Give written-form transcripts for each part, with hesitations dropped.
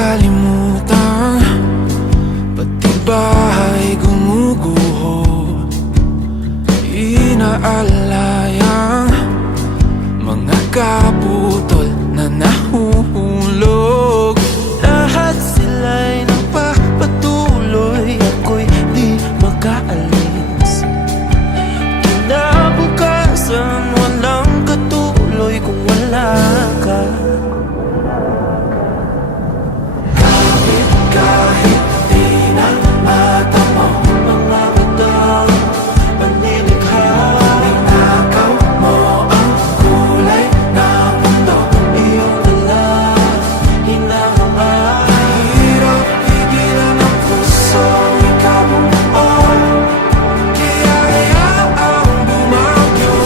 nakalimutan, pati bahay gumuguho. Inaalayang mga kaputol na nahuhulog. Lahat sila'y nagpapatuloy, ako'y di makaalis. Kinabukasan walang katuloy kung wala ka. Kahit di na mata mo mga batang panilikha, ninakaw mo ang kulay ng mundo, iyong dala, hinahanga. Hirap pigilan ang pusong ikabuo, kaya hayaang bumagyo.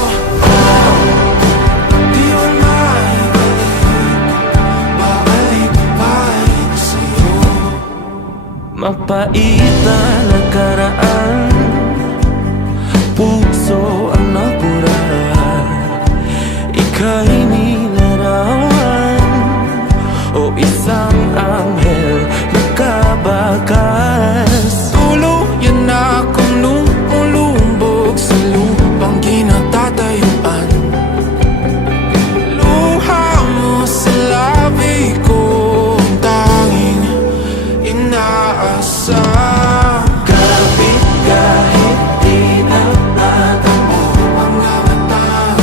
Di man maibalik, babalik-balik sa'yo. Mapait na nakaraan, puso ang nabura, ika'y nilarawan, o isang anghel na kabakas. Tuluyan akong lumulumbog sa lupang kinatatayuan. Luha mo sa labi ko ang tanging inaasam. Kapit kahit di na mata mo mga batang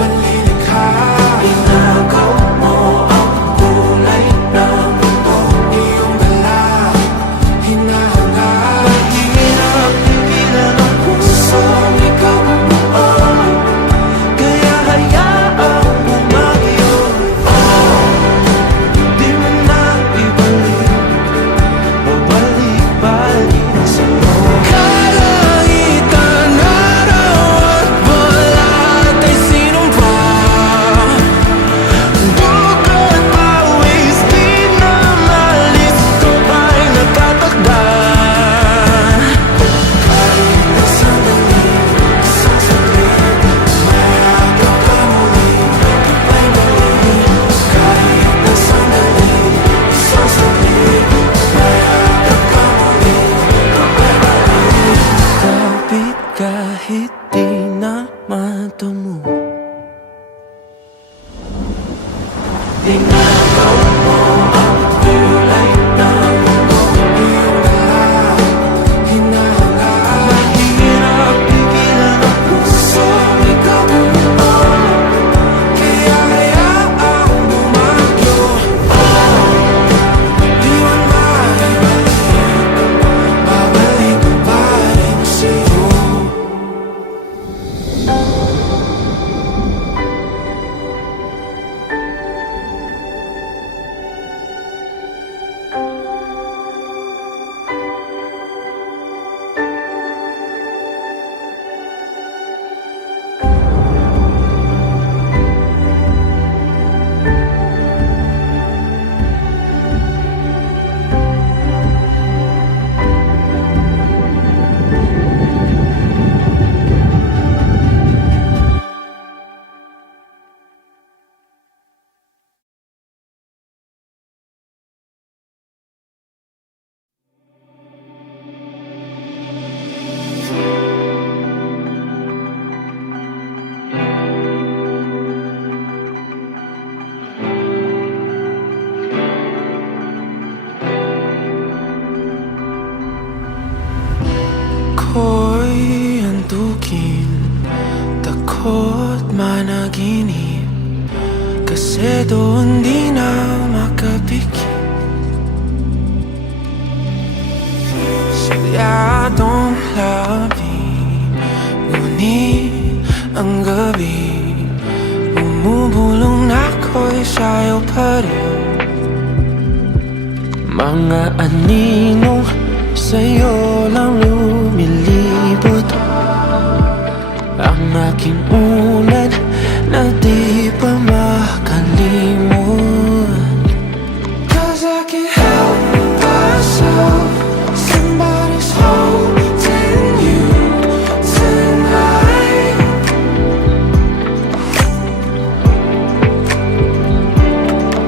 panlilikha, inagaw mo ang kulay ng mundo, iyong dala, hinahanga. Mahirap pigilan ang pusong ikaw bumuo, kaya hayaang bumagyo. Di mo na ibalik, babalik-balik sa'yo. Kalangitan, araw at balat ay sinumpa, dugo't pawis di na malis, ito ay nagtatakda. Kahit na sandali, isang saglit, mayakap ka muli, iba'y mali. Kahit na sandali, isang saglit, mayakap ka muli, iba'y mali. Kapit kahit di na mata mo, inagaw mo ang kulay ng mundo, iyong dala, hinahanga. Mahirap pigilan ang pusong ikaw bumuo, kaya hayaang bumagyo. Di man maibalik, babalik-balik sa'yo. Ako'y antukin, takot managinip, kasi doon di na makapikit. Sadyadong labi, ngunit ang gabi, bumubulong ako'y sayo pa rin. Mga aninong sa'yo lang lumilibot, ang aking unad na di pa makalimot. 'Cause I can't help myself, somebody's holding you tonight.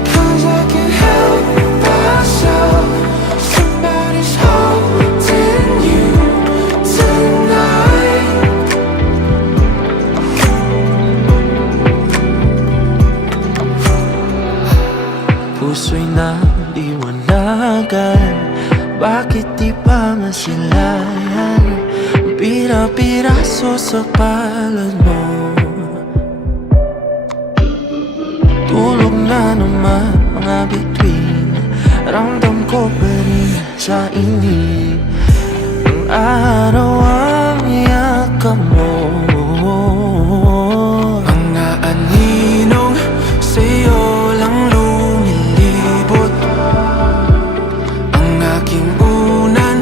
'Cause I can't help myself. puso'y naliwanagan. Bakit di pa masilayan? Pira-piraso sa palad mo. Tulog na naman mga bituin. Ramdam ko pa rin sa inip ng araw ang yakap mo. Mga aninong sa'yo lang lumilibot, ang aking unan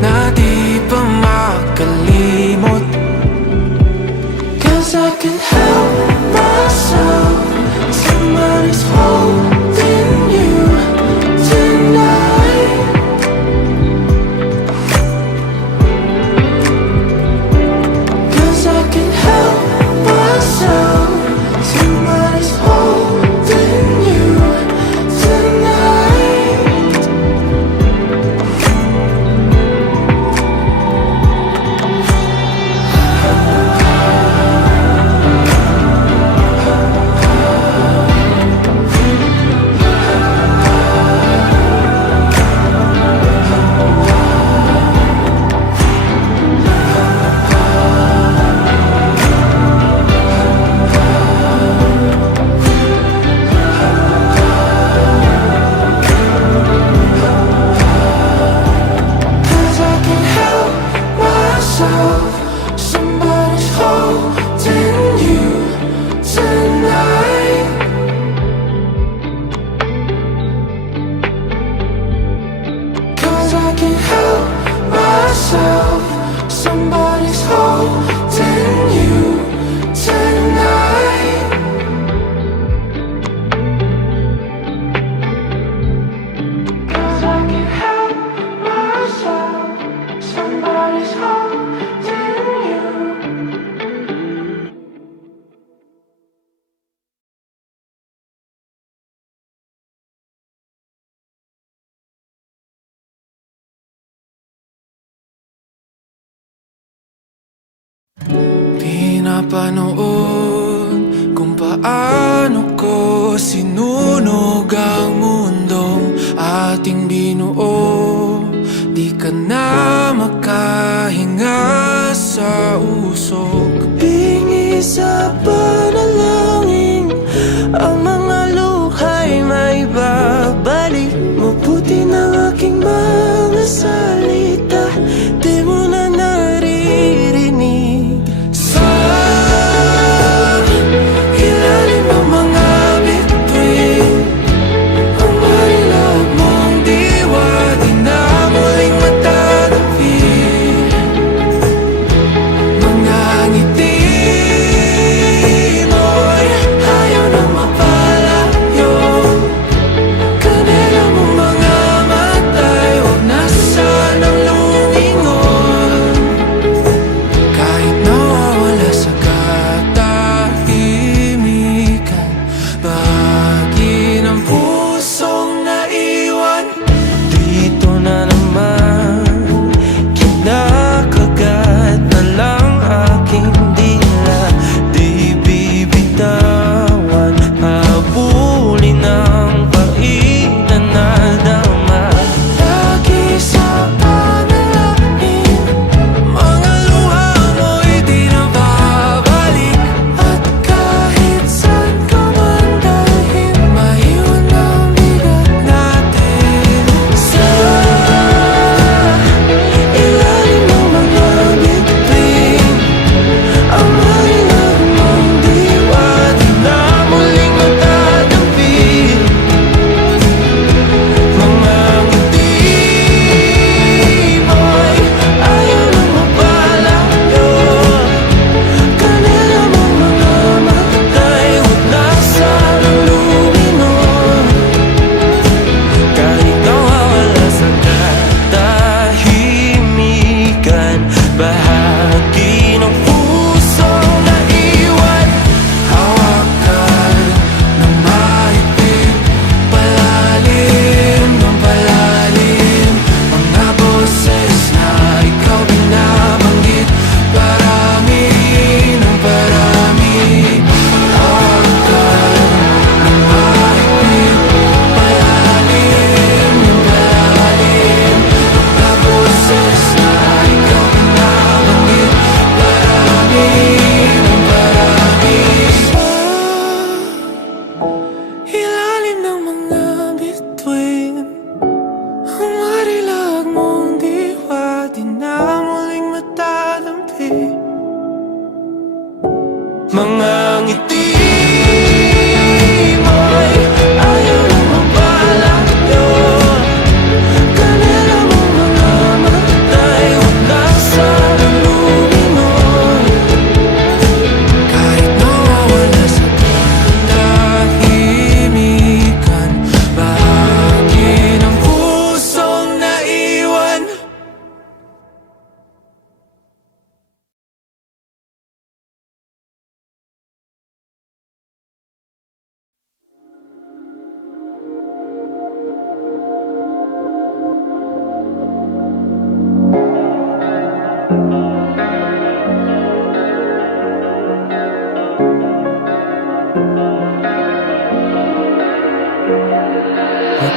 na di pa makalimot. 'Cause I can help myself. Somebody's holding you tonight. 'Cause I can help myself. Somebody's holding you tonight. Cause I can help myself. Somebody's holding you tonight. Cause I can help myself. Somebody's holding you tonight. Cause I can help myself. Somebody's holding you. Pinapanood kung paano ko sinunog ang mundong ating binuo. Di ka na makahinga sa usok. Hingi sa panalangin, ang mga luhay may babalik. Mabuti ng aking mga salita, di mo na naririnig. Sa ilalim ng mga bituin, ang marilog mong diwa di na muling matatagpi. Mga ngiti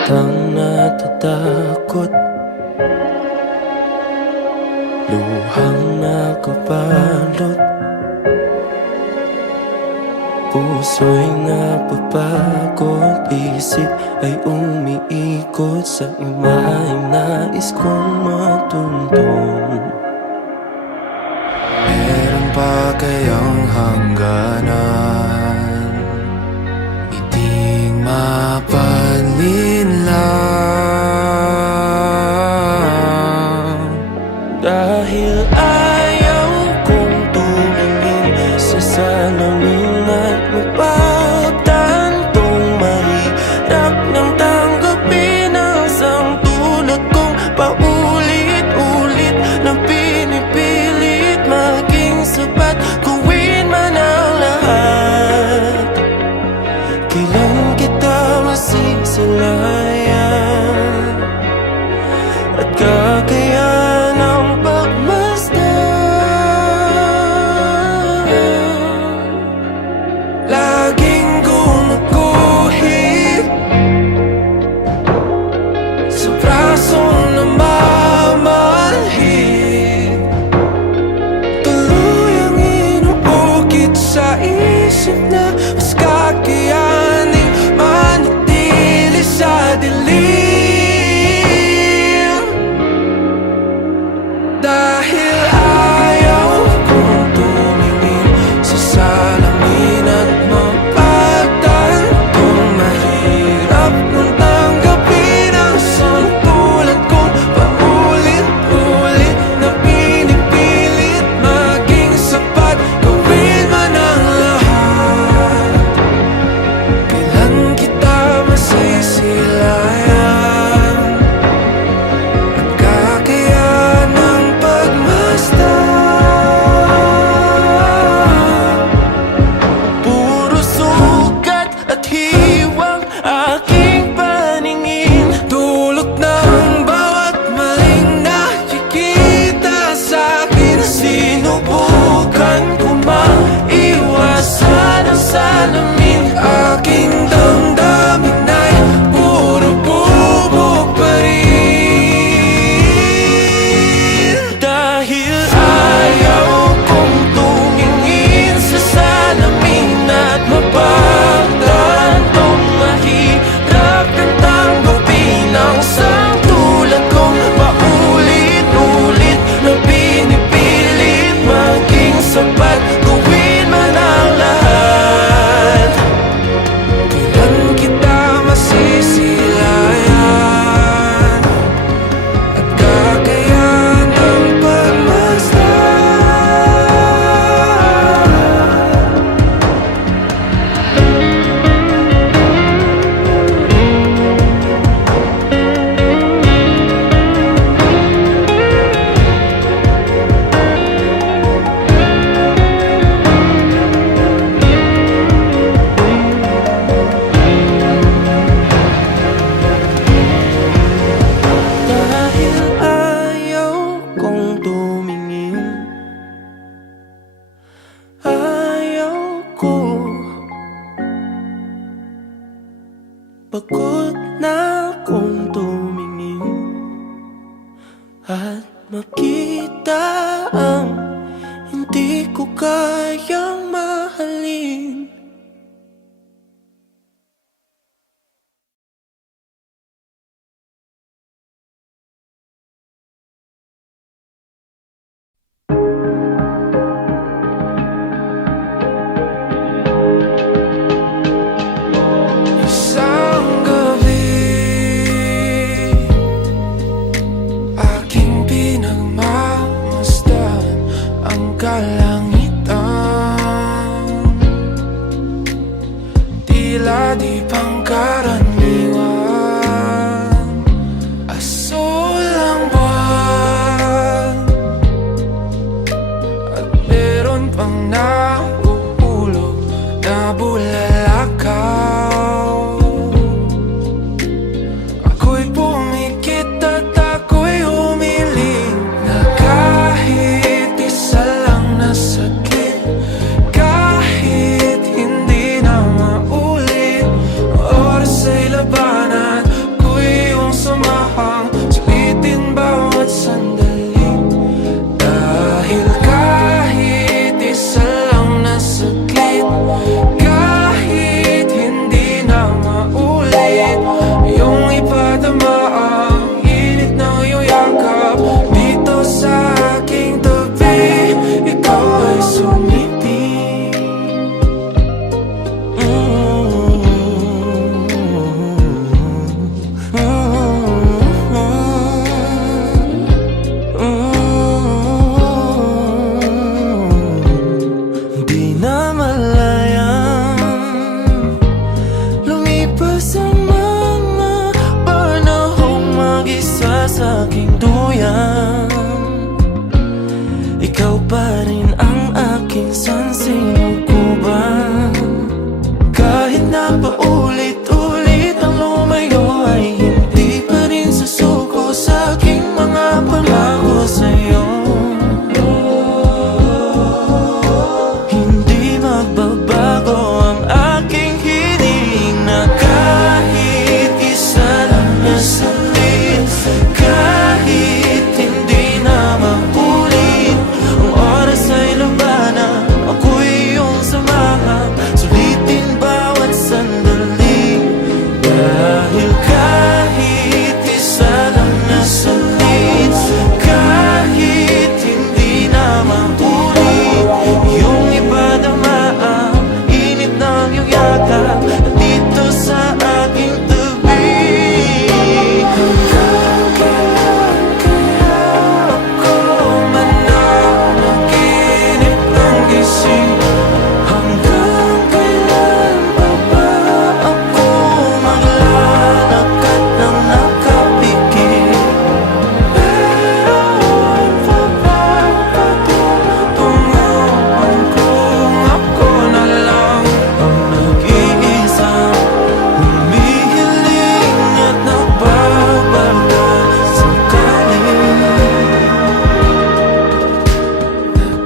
kitang natatakot, luhang nakabalot, puso'y napapagod, isip ay umiikot sa imaheng nais kong matuntun. Meron pa kayang hangganan, iting mapalinlang. Dahil ayaw kong tumingin sa salamin at mapagtantong mahirap nang tanggapin ang isang tulad kong paulit-ulit na pinipilit maging sapat, gawin man ang lahat. Kailan kita masisilayan at kakayanan ng pagmasdan? Laging gumuguhit sa brasong namamanhid, tuluyang inuukit sa isip na mas kakayaning manatili sa dilim. Dahil ayaw kong tumingin sa salamin at mapagtantong mahirap nang tanggapin ang isang tulad kong paulit-ulit na pinipilit maging sapat, gawin man ang lahat. Kailan kita masisilayan at kakayanan ng pagmasdan? Puro sugat at hiwang aking paningin, dulot ng bawat maling nakikita sa'kin. Sinubukan ko maiwasan ang salamin, aking damdamin ay puro bubog pa rin. Dahil ayaw kong tumingin sa salamin at mapagtantong mahirap kang tanggapin ang isang tulad kong paulit-ulit na pinipilit maging sapat, gawin man ang lahat. Kailan kita masisilayan at kakayanan ng Dahil ayaw kong tumingin, ayaw ko, pagod na akong tumingin at makita ang hindi ko kayang mahalin. Isang gabi, aking pinagmamasdan ang kalangitan. Tila di pangkaraniwan, asul ang buwan at meron pang nauulog na bulalakaw. Ako'y pumikit at ako'y humiling na kahit isa lang na saglit, kahit hindi na maulit, oras ay labanan, ako'y sayang. Ikaw pa rin ang aking sansinukuban. Kahit na paulit-ulit ang lumayo, ay hindi pa rin susuko sa aking mga pangako sa'yo. Hindi magbabago ang aking hiling na kahit isa lang na saglit, kahit hindi na maulit ang oras ay labanan, ako'y iyong samahan, sulitin bawat sandali. Dahil kahit isa lang na saglit, kahit hindi na maulit, iyong ipadama ang init ng iyong yakap dito sa aking tabi. Hanggang kailan kaya ako mananaginip ng gising? Hanggang kailan pa ba ako maglalakad ng nakapikit? Meron pa bang patutunguhan kung ako na lang ang nag-iisang humihiling at nagbabalda sakali?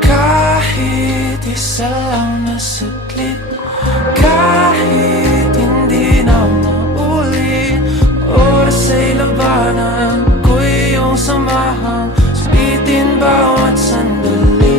Kahit isa lang na saglit, kahit hindi na maulit, oras ay labanan, ako'y iyong samahan, sulitin bawat sandali.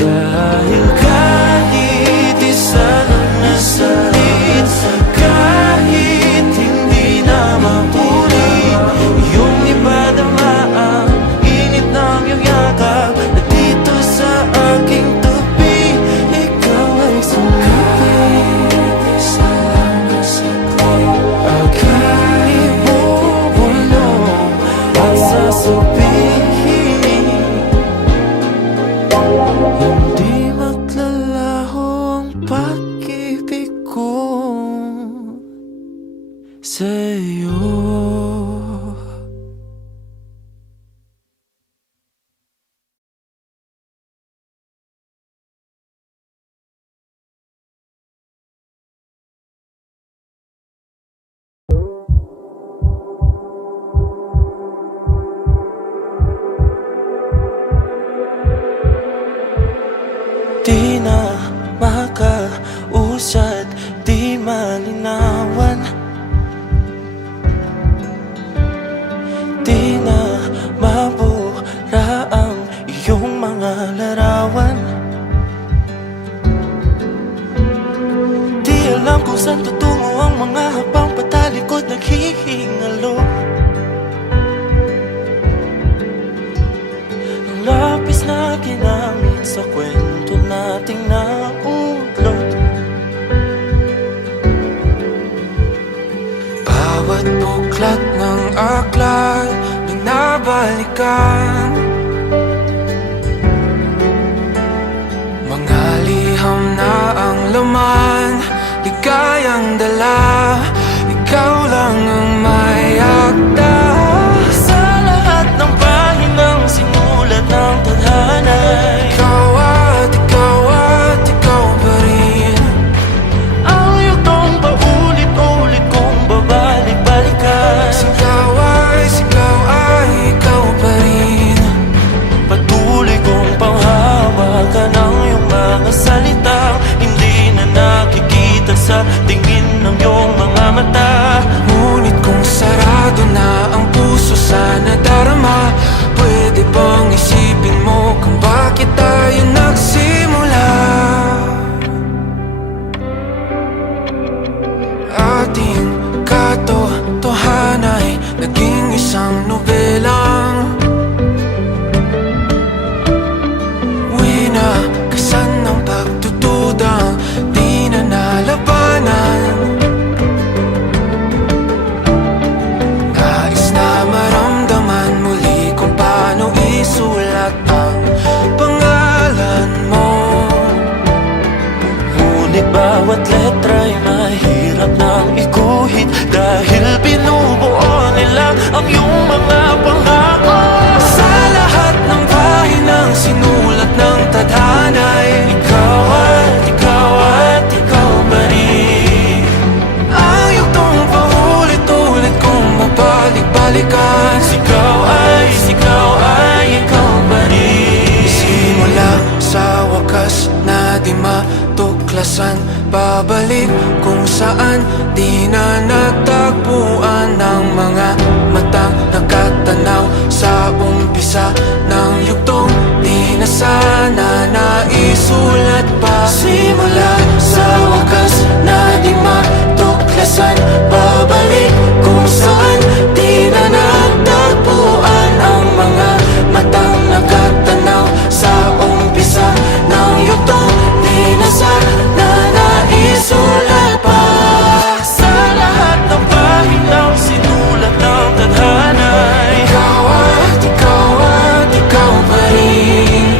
Dahil kahit isa lang na saglit, kahit hindi na maulit, iyong ipadama ang init ng iyong yakap na dito sa aking tabi. Ikaw ay sumipin, isa lang na saglit, aking ibubulong at sasabihin, hindi maglalaho ang pag-ibig ko sa'yo. Di na makausad, di malinawan, di na mabura ang iyong mga larawan. Di alam kung saan tutungo ang mga habang patalikod naghihingalo. Ang lapis na ginamit sa kwento nating naudlot. Bawat buklat ng aklat binabalikan, mga liham na ang laman, ligayang dala, ikaw lang ang may akda. Sa lahat ng pahinang sinulat ng tadhana, ikaw at ikaw pa rin. Ang yugtong paulit-ulit kong babalik-balikan, sigaw ay ikaw pa rin. Patuloy kong panghawakan ang iyong mga salita, hindi na nakikita sa tingin ng iyong mga mata. Ngunit kung sarado na ang puso sa nadarama, pwede bang isipin mo kung bakit tayo nagsimula? Ating katotohanan ay naging isang nobelang winakasan ng pagtutudang di na nalabanan. Nais na maramdaman muli kung paano isulat ang pangalan mo. Ngunit bawat letra'y mahirap nang iguhit, dahil binubuo nila ang iyong mga pangako. saan di na natagpuan ng mga matang nakatanaw sa umpisa ng yugtong di na sana naisulat pa. Simula sa wakas na di matuklasan, babalik kung saan di na natagpuan ang mga matang nakatanaw sa umpisa ng yugtong di na sana naisulat pa. Sa lahat ng pahinaw, sinulat ng tadhana, Ikaw at ikaw pa rin.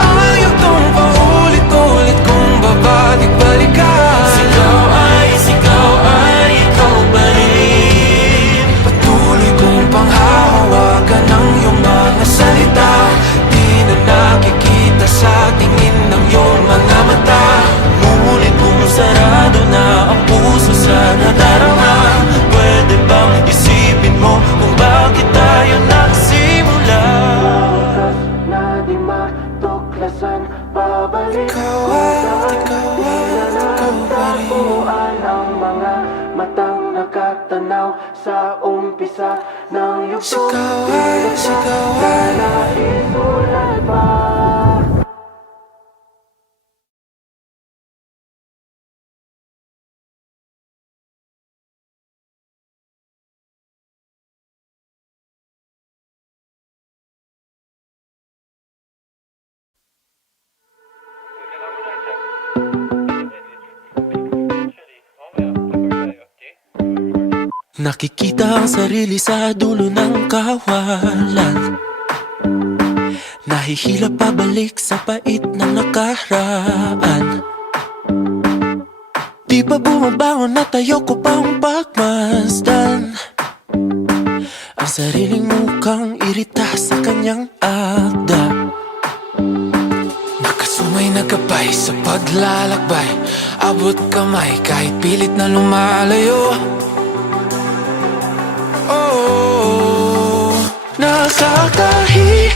ayaw tong paulit-ulit kung babalik-balikan. Sigaw ay ikaw pa rin. Patuloy kong panghahawakan ng iyong mga salita. Di na nakikita sa tingin ng iyong mga mata. Ngunit kung sarado na ang puso sa nadarama, pwede bang isipin mo kung bakit tayo nagsimula? Na di matuklasan, babalik ikaw pa rin. Ang mga matang nakatanaw sa umpisa ng yugtong sigaw ay naisulat pa. Nakikita ang sarili sa dulo ng kawalan, nahihila pabalik sa pait ng nakaraan. Di ba bumabangon at ayoko pang pagmasdan ang sariling mukhang irita sa kanyang akda. Nakasumay na gabay sa paglalakbay, abot kamay kahit pilit na lumalayo. Nakakahiyan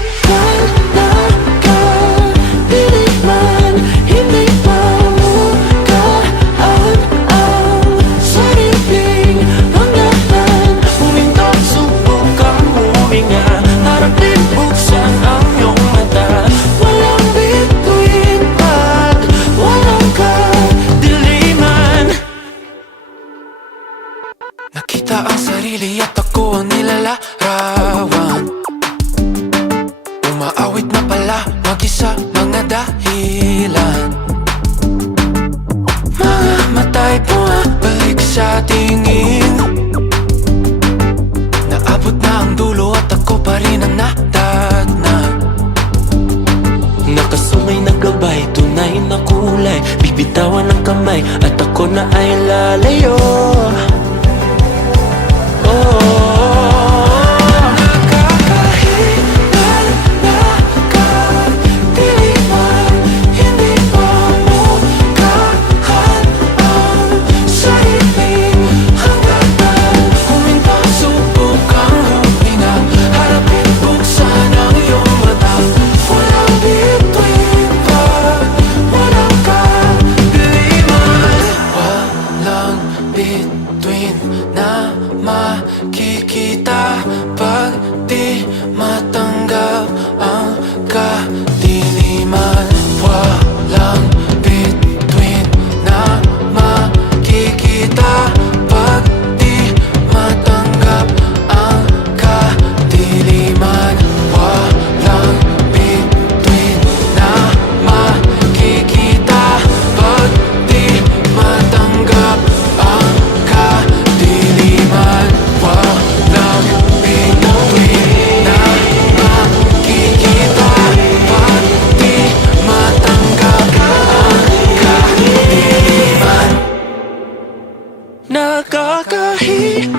na kapilit man, hindi pa mukaan ang sariling hangganan. Huminto, subukang huminga, harapin, buksan ang iyong mata. Walang bituin pag walang kadiliman. Nakita ang sarili at ako ang nilalarawan. Umaawit na pala mag-isa mga dahilan. Mga matay bumabalik sa tingin. Naabot na ang dulo at ako pa rin ang nadatnan. Nakasumay na gabay, tunay na kulay, bibitawan ng kamay at ako na ay lalayo. Bituin na makikita pag di matanggap ang kadiliman. Walang bituin na makikita pag di matanggap ang kadiliman. Walang bituin na makikita pag di matanggap ang kadiliman. Walang bituin na makikita pag di matanggap ang kadiliman. Nakakahiya